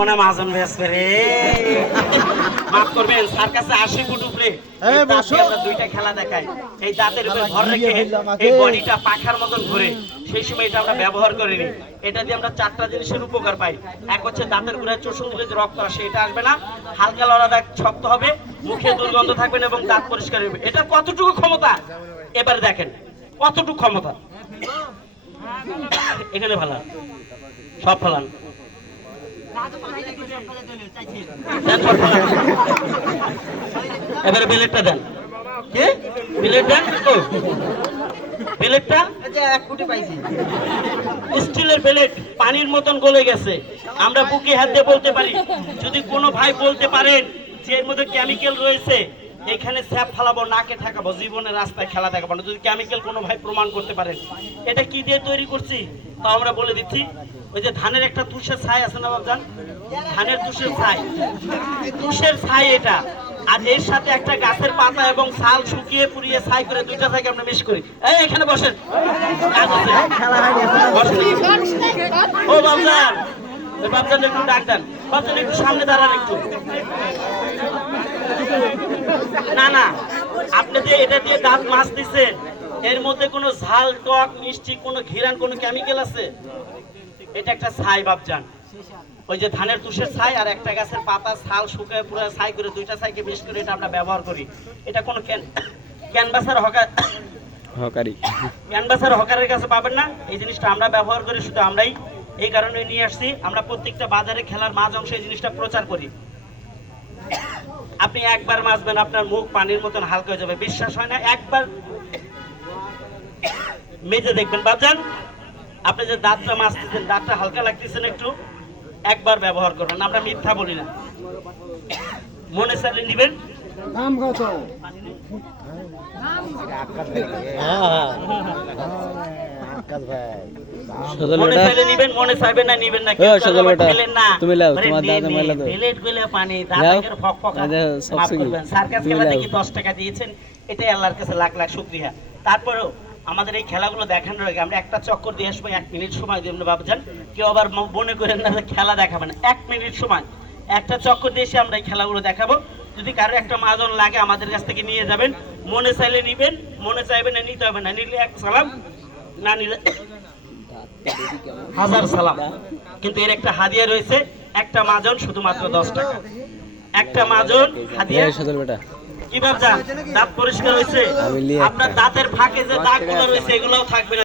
মনে হয় মাজন বেসবে রে। মাফ করবেন, স্যার কাছে 80 ফুট উপরে আমরা দুইটা খেলা দেখাই। এই দাঁতের উপরে ভর রেখে এই বডিটা পাখার মতন ঘুরে, সেই সময় এটা আমরা ব্যবহার করিনি। এটা দিয়ে আমরা 4টা জিনিসের উপকার পাই। এক হচ্ছে দাঁতের গোড়ায় চোষণ দিলে যে রক্ত আসে এটা আসবে না, হালকা লড়া দাগ শক্ত হবে, মুখে দুর্গন্ধ থাকবে না এবং দাঁত পরিষ্কার হবে। এটা কতটুকু ক্ষমতা এবারে দেখেন, কতটুকু ক্ষমতা। এখানে ভালো সব ফেলান, এবারে বেলেটটা দেন। কে বেলেট দেন? বেলেটটা স্টিলের বেলেট পানির মতন গলে গেছে। আমরা বুকে হাত দিয়ে বলতে পারি, যদি কোনো ভাই বলতে পারেন যে এর মধ্যে কেমিক্যাল রয়েছে, এখানে স্যাপ ফালাবো, নাকে ঠেকাবো, জীবনের রাস্তায় খেলা দেখাবো না। যদি কেমিক্যাল কোনো ভাই প্রমাণ করতে পারেন। এটা কি দিয়ে তৈরি করছি তা আমরা বলে দিচ্ছি। ওই যে ধানের একটা তুষের ছাই আছে না বাবজান, ধানের তুষের ছাই, তুষের ছাই এটা। আর এর সাথে একটা গাছের পাতা এবং ছাল শুকিয়ে পুড়িয়ে ছাই করে দুইটা থেকে আমরা মিক্স করি। এই এখানে বসেন, ও বাবজান, ওই বাবজান একটু ডাক দেন। বাবজান একটু সামনে দাঁড়ান একটু। না না, আপনি যে এটা দিয়ে দাঁত মাছ দিচ্ছেন, এর মধ্যে কোনো ঝাল, টক, মিষ্টি, কোনো ঘিরান, কোনো কেমিক্যাল আছে? এটা একটা ছাই বাবজান, ওই যে ধানের তুষের ছাই আর একটা গাছের পাতা ছাল শুকায় পুরো ছাই করে দুইটা ছাইকে মিক্স করে এটা আমরা ব্যবহার করি। এটা কোনো ক্যানভাসার হকারের কাছে পাবেন না। এই জিনিসটা আমরা ব্যবহার করি, শুধু আমরাই। এই কারণে নিয়ে আসছি। আমরা প্রত্যেকটা বাজারে খেলার মাঝ অংশে এই জিনিসটা প্রচার করি। আপনি একবার মাছবেন, আপনার মুখ পানির মতন হালকা হয়ে যাবে। বিশ্বাস হয় না? একবার মেজে দেখবেন বাবজান, আপনি যে দাঁতটা মাছতেছেন, দাঁতটা হালকা লাগতেছেন একটু, একবার ব্যবহার করবেন। আমরা মিথ্যা বলি না। মনে চাইলে নিবেন। মনে চাইলে নিবেন, মনে চাইবে না নিবেন না। খেলেন না পানি সার্কাস খেলা দেখি 10 টাকা দিয়েছেন, এটাই আল্লাহর কাছে লাখ লাখ শুকরিয়া। তারপরেও আমাদের এই খেলাগুলো দেখানোর আগে আমরা একটা চক্কর দিয়ে আসবো। 1 মিনিট সময় দিন বাবজান, কেউ আবার মনে করেন না খেলা দেখাবেন। 1 মিনিট সময় একটা চক্কর দিয়ে এসে আমরা এই খেলাগুলো দেখাবো। যদি কারো একটা মাজন লাগে আমাদের কাছ থেকে নিয়ে যাবেন। মনে চাইলে নিবেন, মনে চাইবে না নিতে হবে না। নিলে 1 সালাম, না নিলে 1000 সালাম। কিন্তু এর একটা হাদিয়া রয়েছে, একটা মাজন শুধুমাত্র 10 টাকা। একটা মাজন হাদিয়া। কি বাবজান, দাঁত পরিষ্কার হয়েছে? আপনার দাঁতের ফাঁকে যে দাগগুলো রয়েছে এগুলোও থাকবে না।